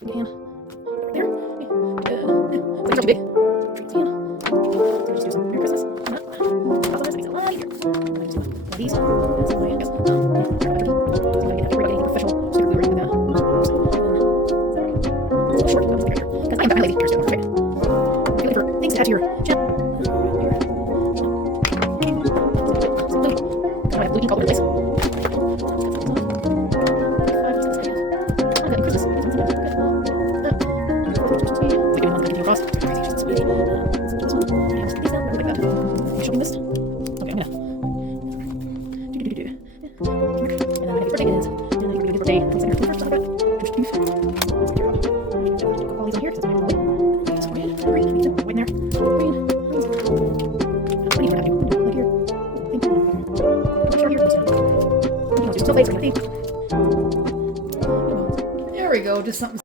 if you can. Right there. It's not too big. Treat can. So just do some Merry Christmas. That makes it a lot easier. I'm gonna just do one of these. That's the way I guess. So I get anything professional. Stick glue or anything like that. It's a little short. I'll just stick it right here. Because I am that lady. Here's okay. If you're looking for things to add to your channel. I have blue ink all over the place. There we go, just something.